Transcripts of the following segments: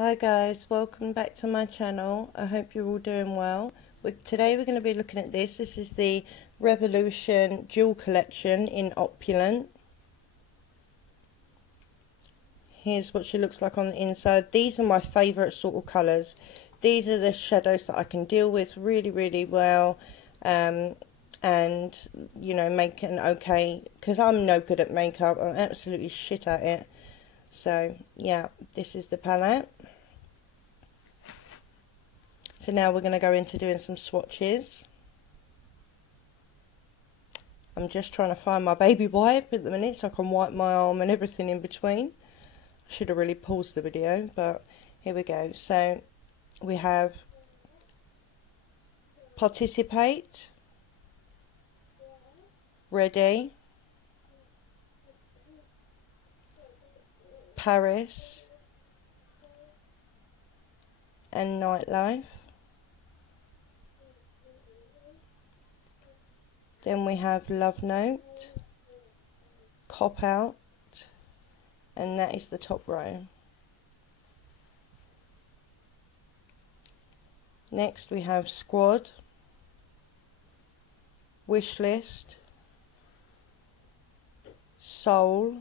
Hi guys, welcome back to my channel. I hope you're all doing well. Today we're going to be looking at this. This is the Revolution Jewel Collection in Opulent. Here's what she looks like on the inside. These are my favourite sort of colours. These are the shadows that I can deal with really well, and you know, make an okay, because I'm no good at makeup. I'm absolutely shit at it. So yeah, this is the palette. So now we're going to go into doing some swatches. I'm just trying to find my baby wipe at the minute so I can wipe my arm and everything in between. I should have really paused the video, but here we go. So we have Participate, Ready, Paris, and Nightlife. Then we have Love Note, Cop Out, and that is the top row. Next we have Squad, Wishlist, Soul,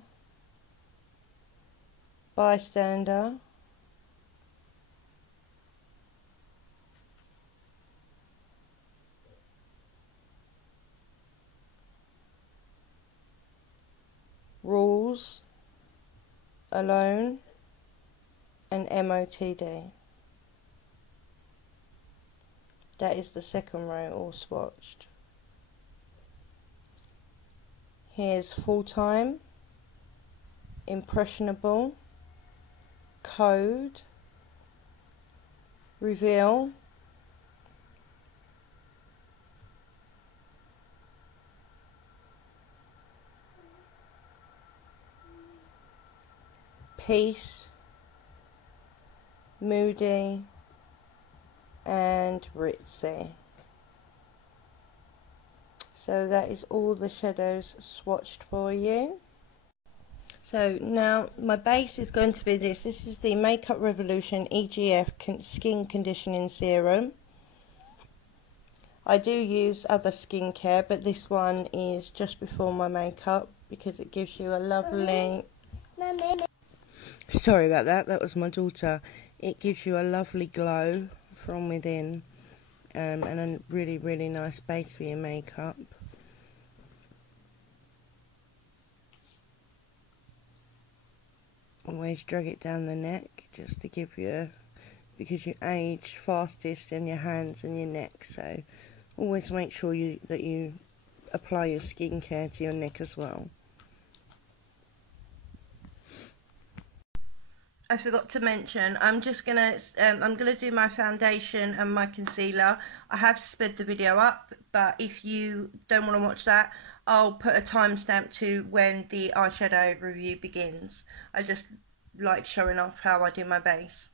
Bystander, Rules, Alone, and MOTD. That is the second row all swatched. Here's Full Time, Impressionable, Code, Reveal, Peace, Moody, and Ritzy. So that is all the shadows swatched for you. So now my base is going to be this. This is the Makeup Revolution EGF Skin Conditioning Serum. I do use other skincare, but this one is just before my makeup because it gives you a lovely... Sorry about that, that was my daughter. It gives you a lovely glow from within, and a really nice base for your makeup. Always drag it down the neck just to give you because you age fastest in your hands and your neck, so always make sure that you apply your skincare to your neck as well. I forgot to mention, I'm gonna do my foundation and my concealer. I have sped the video up, but if you don't want to watch that, I'll put a timestamp to when the eyeshadow review begins. I just like showing off how I do my base.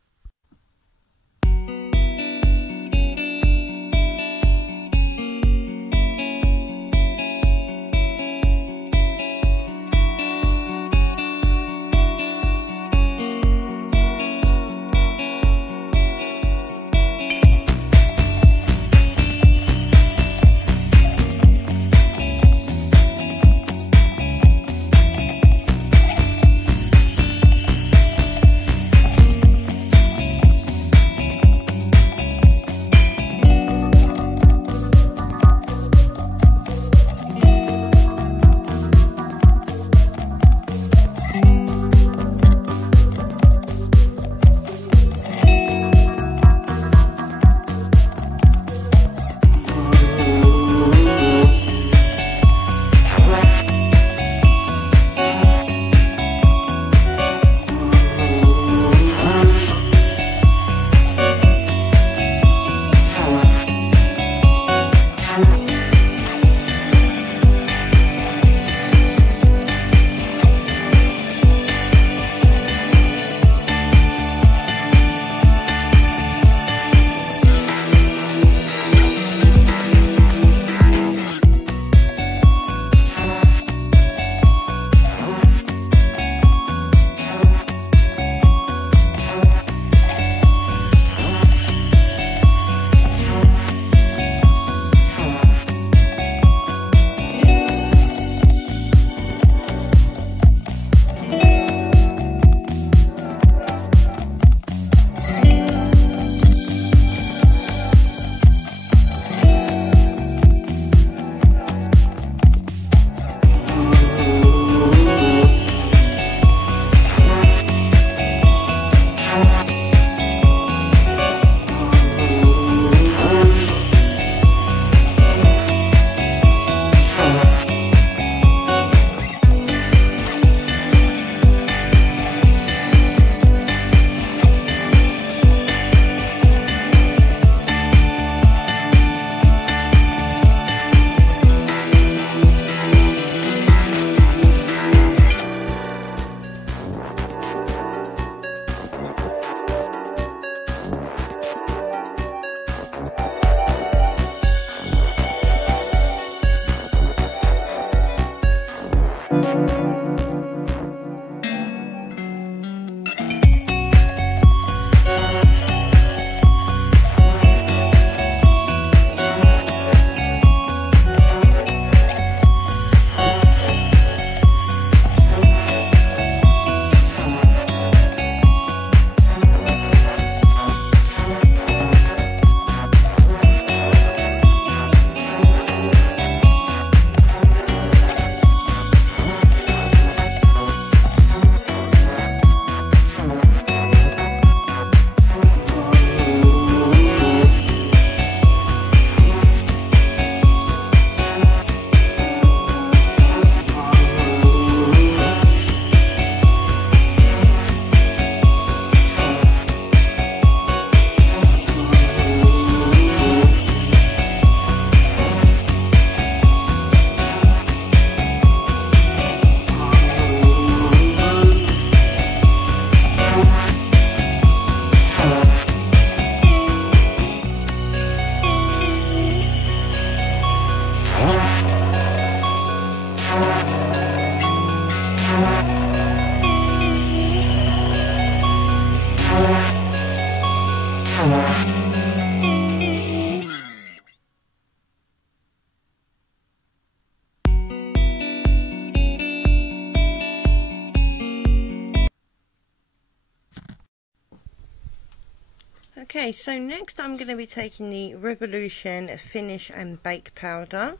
Okay, so next I'm going to be taking the Revolution Finish and Bake Powder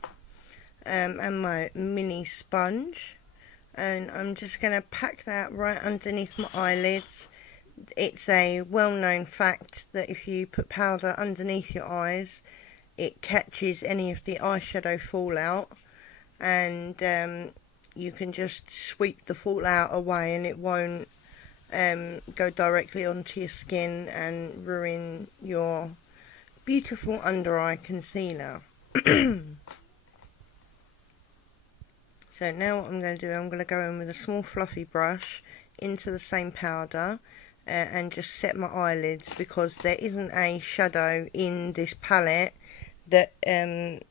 and my mini sponge, and I'm just going to pack that right underneath my eyelids. It's a well-known fact that if you put powder underneath your eyes, it catches any of the eyeshadow fallout, and you can just sweep the fallout away and it won't go directly onto your skin and ruin your beautiful under eye concealer. So now what I'm going to do, I'm going to go in with a small fluffy brush into the same powder and just set my eyelids, because there isn't a shadow in this palette that it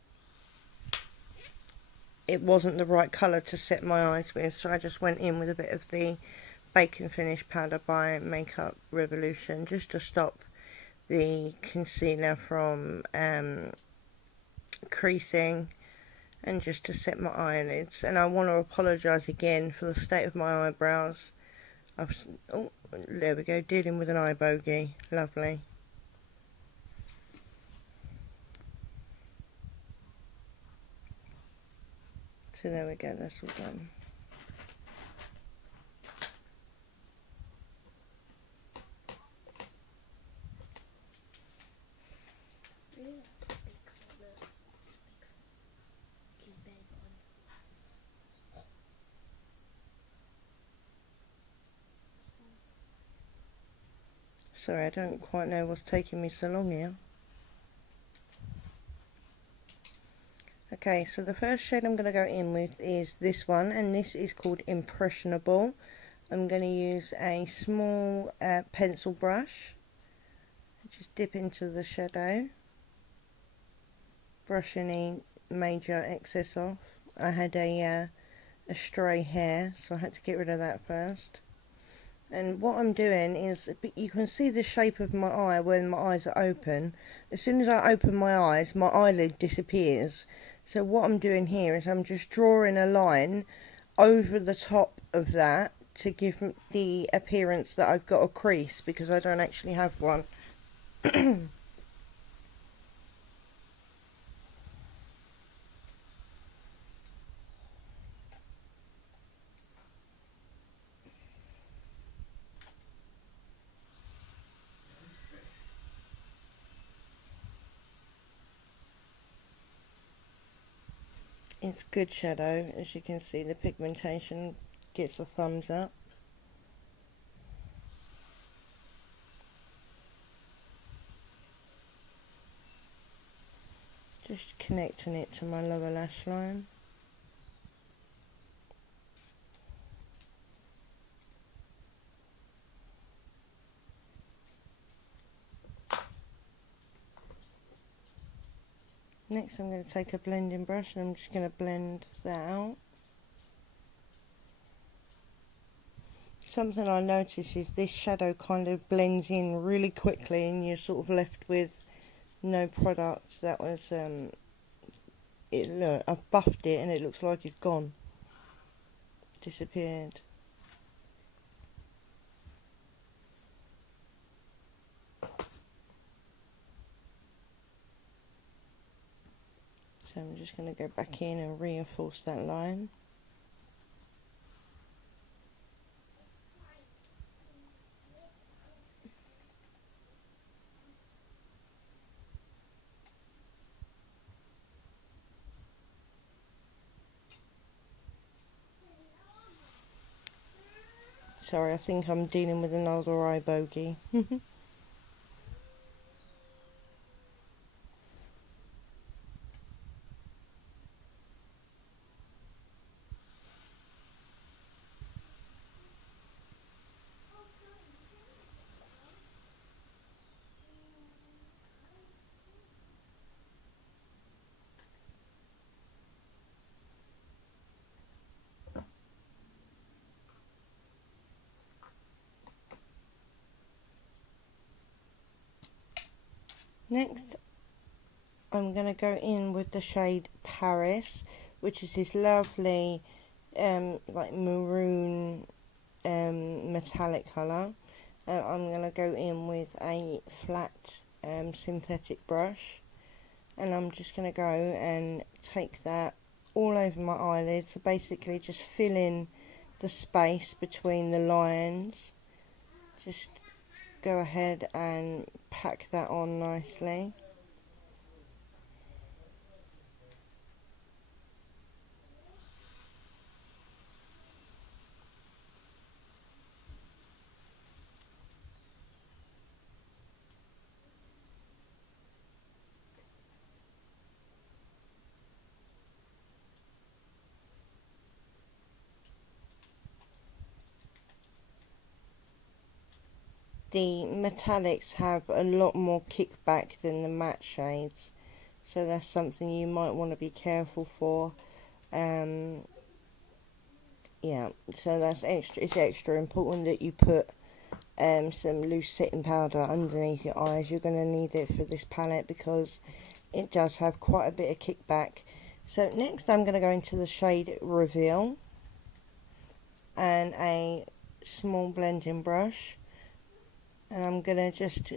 wasn't the right colour to set my eyes with, so I just went in with a bit of the Bake and Finish powder by Makeup Revolution just to stop the concealer from creasing, and just to set my eyelids. And I want to apologise again for the state of my eyebrows. Oh, there we go, dealing with an eye bogey. Lovely. So there we go, that's all done. Sorry, I don't quite know what's taking me so long here. Okay, so the first shade I'm going to go in with is this one, and this is called Impressionable. I'm going to use a small pencil brush, just dip into the shadow, brush any major excess off. I had a stray hair, so I had to get rid of that first. And what I'm doing is, you can see the shape of my eye when my eyes are open. As soon as I open my eyes, my eyelid disappears. So what I'm doing here is I'm just drawing a line over the top of that to give the appearance that I've got a crease, because I don't actually have one. It's good shadow, as you can see. The pigmentation gets a thumbs up. Just connecting it to my lower lash line. Next I'm going to take a blending brush and I'm just going to blend that out. Something I notice is this shadow kind of blends in really quickly and you're sort of left with no product. That was, look, I've buffed it and it looks like it's gone. Disappeared. So I'm just going to go back in and reinforce that line. Sorry, I think I'm dealing with another eye bogey. Next, I'm going to go in with the shade Paris, which is this lovely like maroon metallic colour, I'm going to go in with a flat synthetic brush, and I'm just going to go and take that all over my eyelids, so basically just fill in the space between the lines. Just go ahead and pack that on nicely. The metallics have a lot more kickback than the matte shades, so that's something you might want to be careful for. Yeah, so that's extra. It's extra important that you put some loose setting powder underneath your eyes. You're going to need it for this palette because it does have quite a bit of kickback. So next I'm going to go into the shade Reveal and a small blending brush, and I'm going to just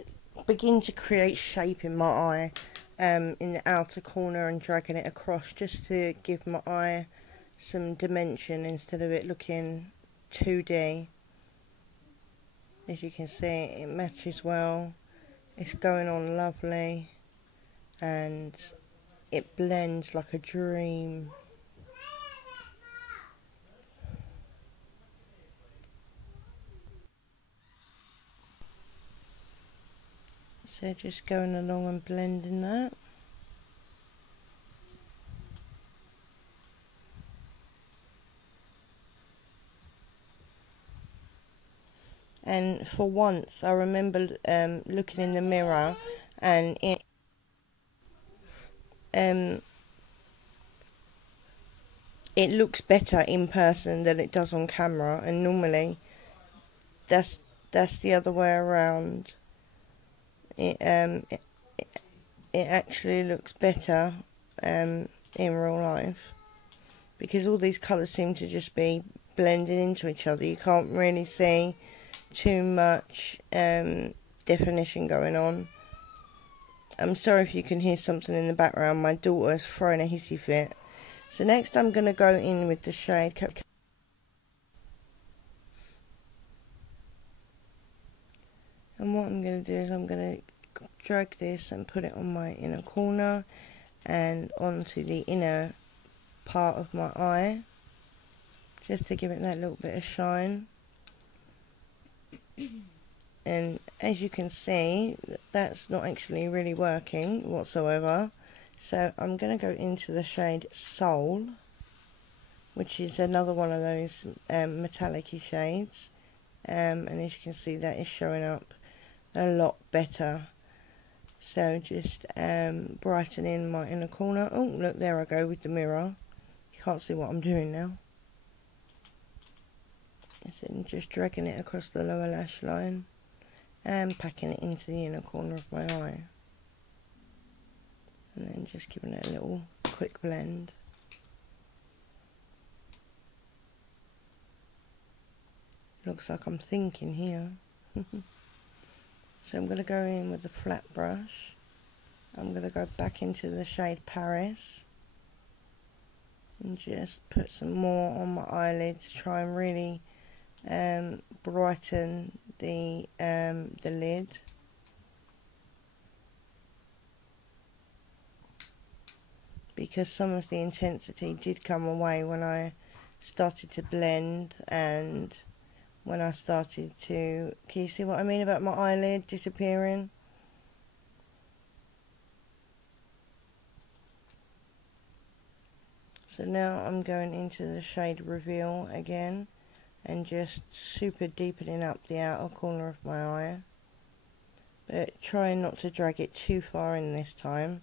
begin to create shape in my eye in the outer corner and dragging it across just to give my eye some dimension instead of it looking 2D. As you can see, it matches well, it's going on lovely, and it blends like a dream. So just going along and blending that. And for once I remember looking in the mirror, and it looks better in person than it does on camera, and normally that's the other way around. It actually looks better in real life because all these colours seem to just be blending into each other. You can't really see too much definition going on. I'm sorry if you can hear something in the background. My daughter's throwing a hissy fit. So next I'm going to go in with the shade and what I'm going to do is I'm going to drag this and put it on my inner corner and onto the inner part of my eye, just to give it that little bit of shine. And as you can see, that's not actually really working whatsoever. So I'm going to go into the shade Soul, which is another one of those metallic-y shades. And as you can see, that is showing up a lot better. So just brightening my inner corner. Oh, look, there I go with the mirror. You can't see what I'm doing now. And just dragging it across the lower lash line and packing it into the inner corner of my eye. And then just giving it a little quick blend. Looks like I'm thinking here. So I'm going to go in with the flat brush. I'm going to go back into the shade Paris and just put some more on my eyelid to try and really brighten the lid. Because some of the intensity did come away when I started to blend, and when I started to, can you see what I mean about my eyelid disappearing? So now I'm going into the shade Reveal again and just super deepening up the outer corner of my eye, but trying not to drag it too far in this time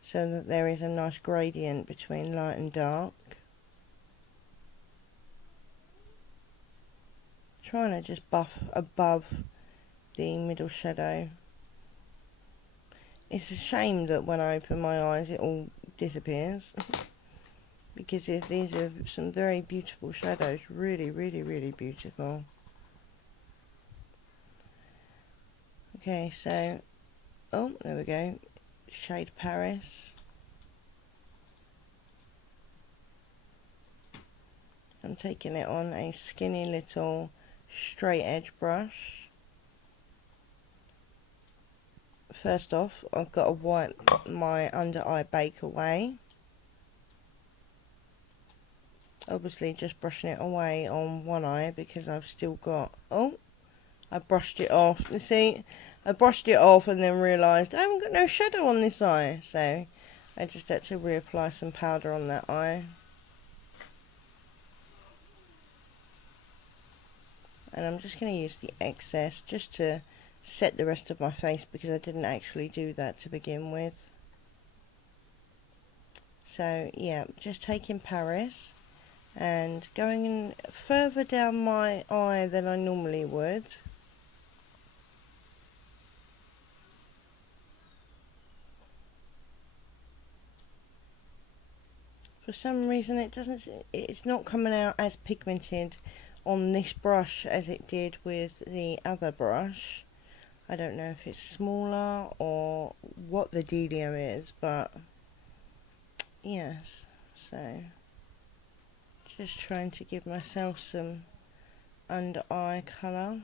so that there is a nice gradient between light and dark. Trying to just buff above the middle shadow. It's a shame that when I open my eyes it all disappears because these are some very beautiful shadows, really, really, really beautiful. Okay, so, oh, there we go, shade Paris. I'm taking it on a skinny little straight edge brush. First off, I've got to wipe my under eye bake away. Obviously just brushing it away on one eye because I've still got, oh, I brushed it off. You see, I brushed it off and then realised I haven't got no shadow on this eye. So I just had to reapply some powder on that eye. And I'm just going to use the excess just to set the rest of my face because I didn't actually do that to begin with. So yeah, just taking Paris and going in further down my eye than I normally would. For some reason it's not coming out as pigmented on this brush as it did with the other brush. I don't know if it's smaller or what the dealio is, but yes, so just trying to give myself some under eye colour.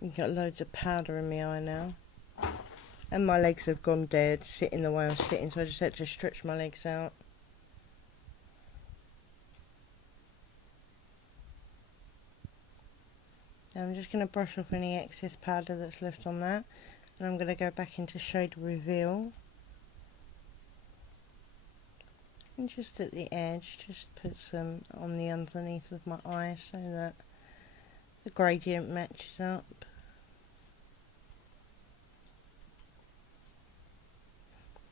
I've got loads of powder in my eye now. And my legs have gone dead, sitting the way I'm sitting, so I just had to stretch my legs out. Now I'm just going to brush off any excess powder that's left on that. And I'm going to go back into Shade Reveal. And just at the edge, just put some on the underneath of my eye so that the gradient matches up.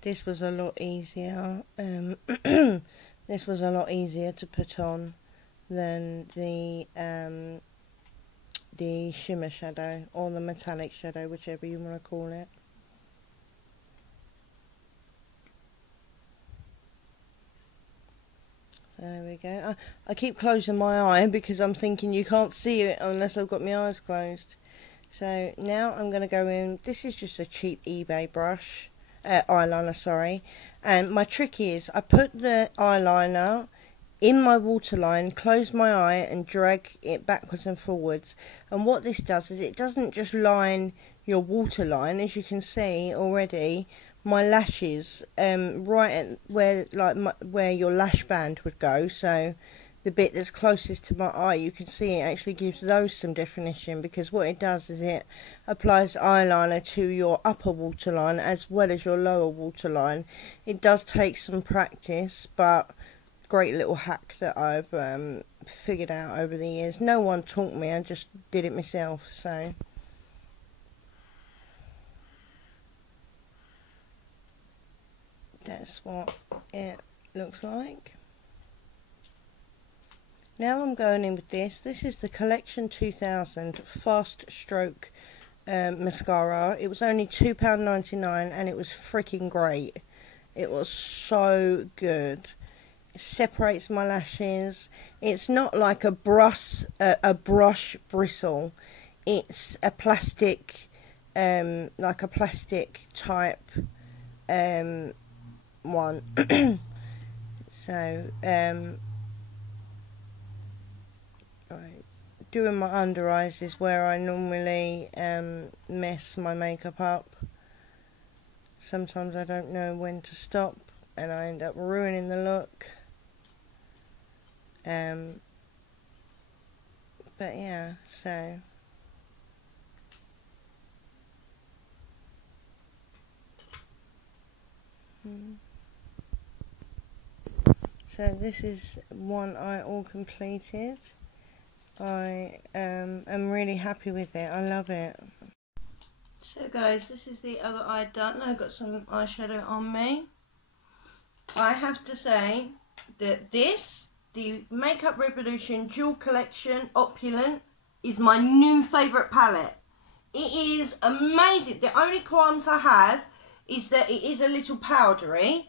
This was a lot easier. This was a lot easier to put on than the shimmer shadow or the metallic shadow, whichever you want to call it. So there we go. I keep closing my eye because I'm thinking you can't see it unless I've got my eyes closed. So now I'm going to go in. This is just a cheap eBay brush. Eyeliner, sorry. And my trick is I put the eyeliner in my waterline, close my eye and drag it backwards and forwards. And what this does is it doesn't just line your waterline, as you can see already, my lashes right at where your lash band would go, so the bit that's closest to my eye, you can see it actually gives those some definition, because what it does is it applies eyeliner to your upper waterline as well as your lower waterline. It does take some practice, but great little hack that I've figured out over the years. No one taught me, I just did it myself. So that's what it looks like. Now I'm going in with this. This is the Collection 2000 Fast Stroke mascara. It was only £2.99 and it was freaking great. It was so good. It separates my lashes. It's not like a brush bristle. It's a plastic, like a plastic type one. So right, doing my under eyes is where I normally mess my makeup up. Sometimes I don't know when to stop and I end up ruining the look. But yeah, so So this is one I all completed. I am really happy with it. I love it. So guys, this is the other eye done. I got some eyeshadow on me. I have to say that this, the Makeup Revolution Dual Collection Opulent, is my new favourite palette. It is amazing. The only qualms I have is that it is a little powdery.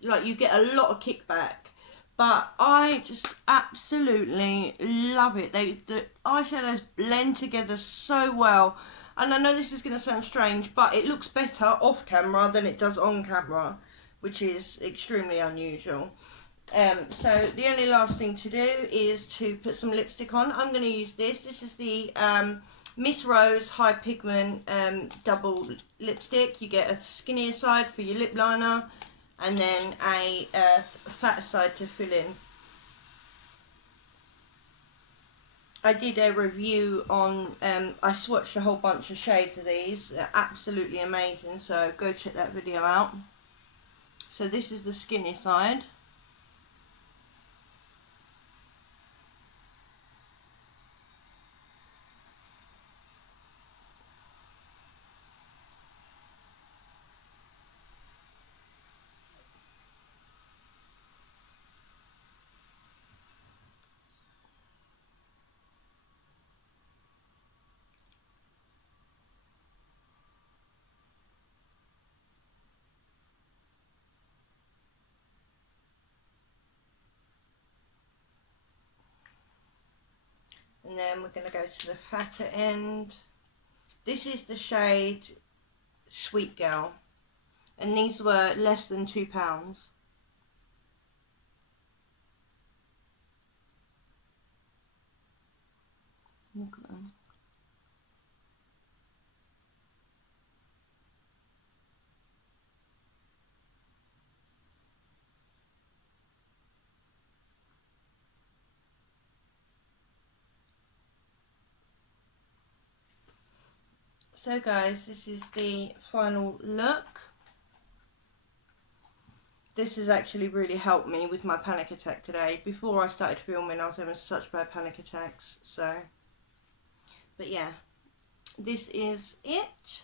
Like you get a lot of kickback, but I just absolutely love it. The eyeshadows blend together so well, and I know this is going to sound strange, but it looks better off camera than it does on camera, which is extremely unusual. So the only last thing to do is to put some lipstick on. I'm going to use this. This is the Miss Rose High Pigment double lipstick. You get a skinnier side for your lip liner, and then a fat side to fill in. I did a review on, I swatched a whole bunch of shades of these. They're absolutely amazing, so go check that video out. So this is the skinny side. And then we're going to go to the fatter end. This is the shade Sweet Girl, and these were less than £2. Look at them. So guys, this is the final look. This has actually really helped me with my panic attack today. Before I started filming, I was having such bad panic attacks, so. But yeah, this is it.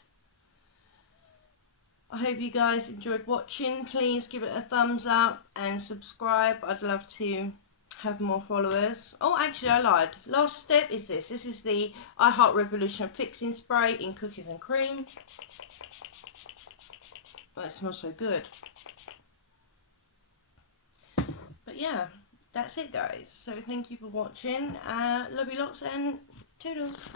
I hope you guys enjoyed watching. Please give it a thumbs up and subscribe. I'd love to have more followers. Oh, actually I lied. Last step is this. This is the I Heart Revolution Fixing Spray in Cookies and Cream. Oh, it smells so good. But yeah, that's it guys. So thank you for watching. Love you lots and toodles.